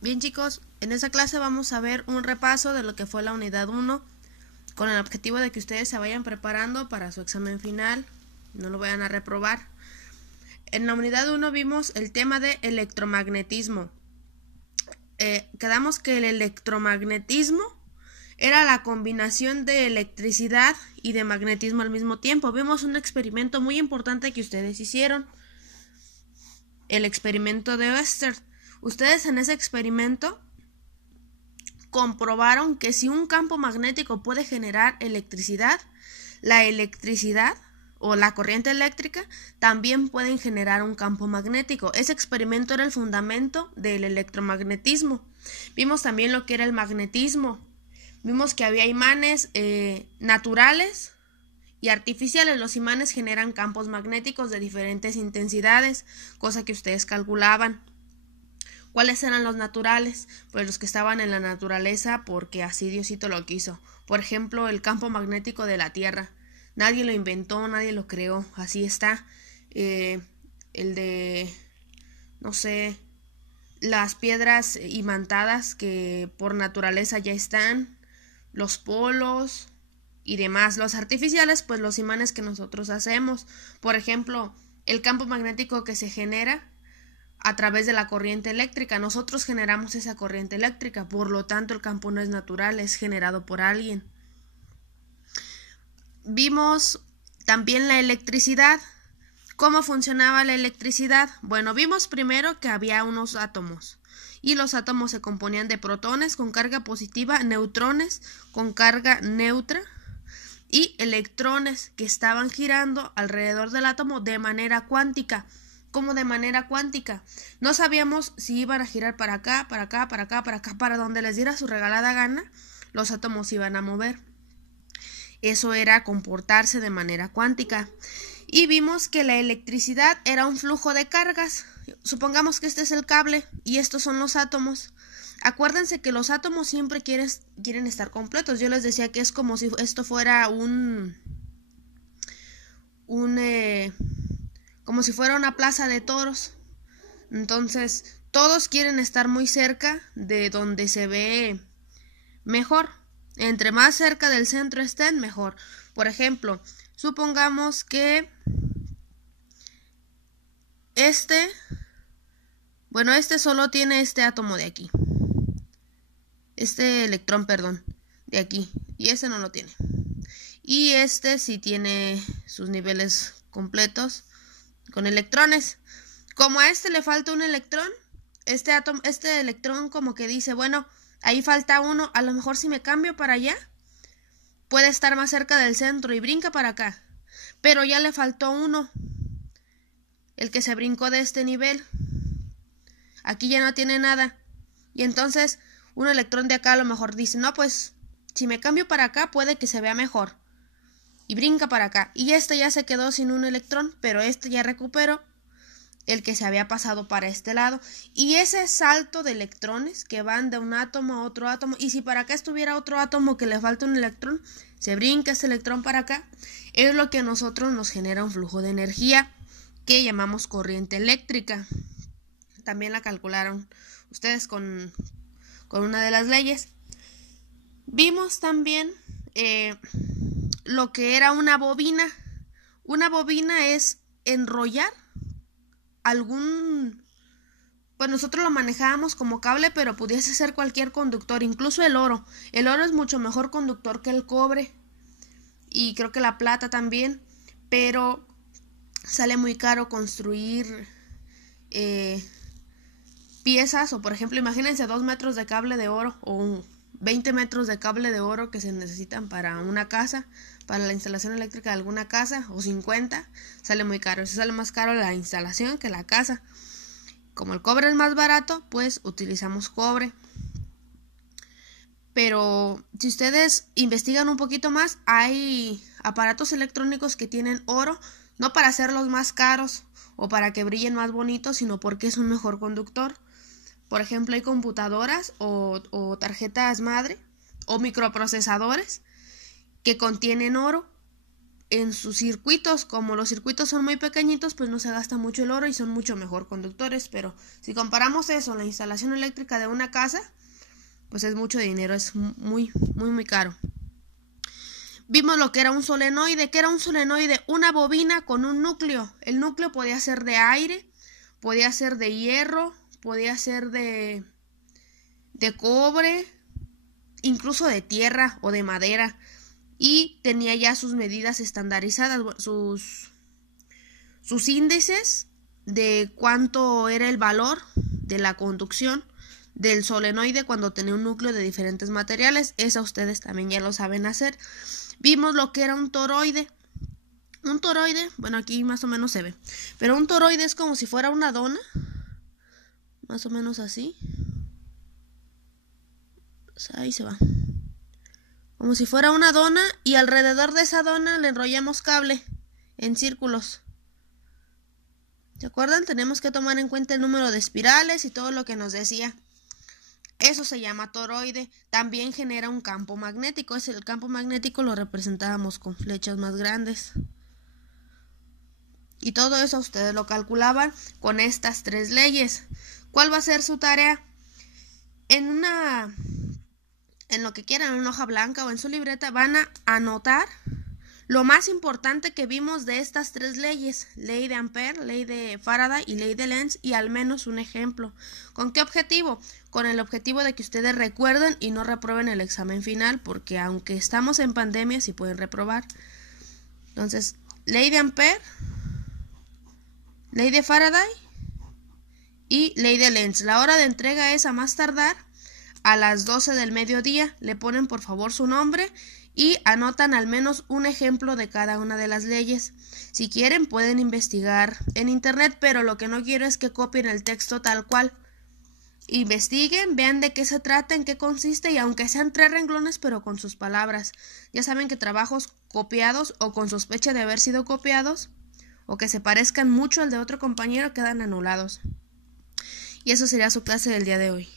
Bien chicos, en esta clase vamos a ver un repaso de lo que fue la unidad 1 con el objetivo de que ustedes se vayan preparando para su examen final, no lo vayan a reprobar. En la unidad 1 vimos el tema de electromagnetismo. Quedamos que el electromagnetismo era la combinación de electricidad y de magnetismo al mismo tiempo. Vimos un experimento muy importante que ustedes hicieron, el experimento de Oersted. Ustedes en ese experimento comprobaron que si un campo magnético puede generar electricidad, la electricidad o la corriente eléctrica también pueden generar un campo magnético. Ese experimento era el fundamento del electromagnetismo. Vimos también lo que era el magnetismo. Vimos que había imanes naturales y artificiales. Los imanes generan campos magnéticos de diferentes intensidades, cosa que ustedes calculaban. ¿Cuáles eran los naturales? Pues los que estaban en la naturaleza porque así Diosito lo quiso. Por ejemplo, el campo magnético de la Tierra. Nadie lo inventó, nadie lo creó, así está. El de, no sé, las piedras imantadas que por naturaleza ya están, los polos y demás. Los artificiales, pues los imanes que nosotros hacemos. Por ejemplo, el campo magnético que se genera a través de la corriente eléctrica. Nosotros generamos esa corriente eléctrica, por lo tanto el campo no es natural, es generado por alguien. Vimos también la electricidad. ¿Cómo funcionaba la electricidad? Bueno, vimos primero que había unos átomos y los átomos se componían de protones con carga positiva, neutrones con carga neutra y electrones que estaban girando alrededor del átomo de manera cuántica. Como de manera cuántica. No sabíamos si iban a girar para acá, para acá, para acá, para acá, para donde les diera su regalada gana, los átomos iban a mover. Eso era comportarse de manera cuántica. Y vimos que la electricidad era un flujo de cargas. Supongamos que este es el cable y estos son los átomos. Acuérdense que los átomos siempre quieren estar completos. Yo les decía que es como si esto fuera como si fuera una plaza de toros. Entonces, todos quieren estar muy cerca de donde se ve mejor. Entre más cerca del centro estén, mejor. Por ejemplo, supongamos que este solo tiene este átomo de aquí. Este electrón, perdón, de aquí. Y este no lo tiene. Y este sí tiene sus niveles completos con electrones. Como a este le falta un electrón, este electrón como que dice, bueno, ahí falta uno, a lo mejor si me cambio para allá, puede estar más cerca del centro y brinca para acá. Pero ya le faltó uno, el que se brincó de este nivel. Aquí ya no tiene nada. Y entonces un electrón de acá a lo mejor dice, no, pues si me cambio para acá puede que se vea mejor. Y brinca para acá. Y este ya se quedó sin un electrón, pero este ya recuperó el que se había pasado para este lado. Y ese salto de electrones que van de un átomo a otro átomo, y si para acá estuviera otro átomo que le falta un electrón, se brinca ese electrón para acá, es lo que a nosotros nos genera un flujo de energía que llamamos corriente eléctrica. También la calcularon ustedes con una de las leyes. Vimos también lo que era una bobina. Una bobina es enrollar pues nosotros lo manejábamos como cable, pero pudiese ser cualquier conductor, incluso el oro. El oro es mucho mejor conductor que el cobre y creo que la plata también, pero sale muy caro construir piezas, o por ejemplo, imagínense 2 metros de cable de oro o 20 metros de cable de oro que se necesitan para una casa, para la instalación eléctrica de alguna casa, o 50, sale muy caro. Eso sale más caro la instalación que la casa. Como el cobre es más barato, pues utilizamos cobre. Pero si ustedes investigan un poquito más, hay aparatos electrónicos que tienen oro, no para hacerlos más caros o para que brillen más bonitos, sino porque es un mejor conductor. Por ejemplo, hay computadoras o tarjetas madre o microprocesadores que contienen oro en sus circuitos. Como los circuitos son muy pequeñitos, pues no se gasta mucho el oro y son mucho mejor conductores. Pero si comparamos eso, la instalación eléctrica de una casa, pues es mucho dinero, es muy caro. Vimos lo que era un solenoide. ¿Qué era un solenoide? Una bobina con un núcleo. El núcleo podía ser de aire, podía ser de hierro, podía ser de cobre, incluso de tierra o de madera. Y tenía ya sus medidas estandarizadas, sus índices de cuánto era el valor de la conducción del solenoide cuando tenía un núcleo de diferentes materiales. Eso ustedes también ya lo saben hacer. Vimos lo que era un toroide. Un toroide, bueno, aquí más o menos se ve, pero un toroide es como si fuera una dona, más o menos así. Pues ahí se va. Como si fuera una dona, y alrededor de esa dona le enrollamos cable en círculos. ¿Se acuerdan? Tenemos que tomar en cuenta el número de espirales y todo lo que nos decía. Eso se llama toroide. También genera un campo magnético. El campo magnético lo representábamos con flechas más grandes. Y todo eso ustedes lo calculaban con estas 3 leyes. ¿Cuál va a ser su tarea? En lo que quieran, en una hoja blanca o en su libreta, van a anotar lo más importante que vimos de estas 3 leyes: ley de Ampère, ley de Faraday y ley de Lenz, y al menos un ejemplo. ¿Con qué objetivo? Con el objetivo de que ustedes recuerden y no reprueben el examen final, porque aunque estamos en pandemia, sí pueden reprobar. Entonces, ley de Ampère, ley de Faraday y ley de Lenz. La hora de entrega es a más tardar a las 12 del mediodía. Le ponen por favor su nombre y anotan al menos un ejemplo de cada una de las leyes. Si quieren pueden investigar en internet, pero lo que no quiero es que copien el texto tal cual. Investiguen, vean de qué se trata, en qué consiste, y aunque sean 3 renglones, pero con sus palabras. Ya saben que trabajos copiados o con sospecha de haber sido copiados o que se parezcan mucho al de otro compañero quedan anulados. Y eso sería su clase del día de hoy.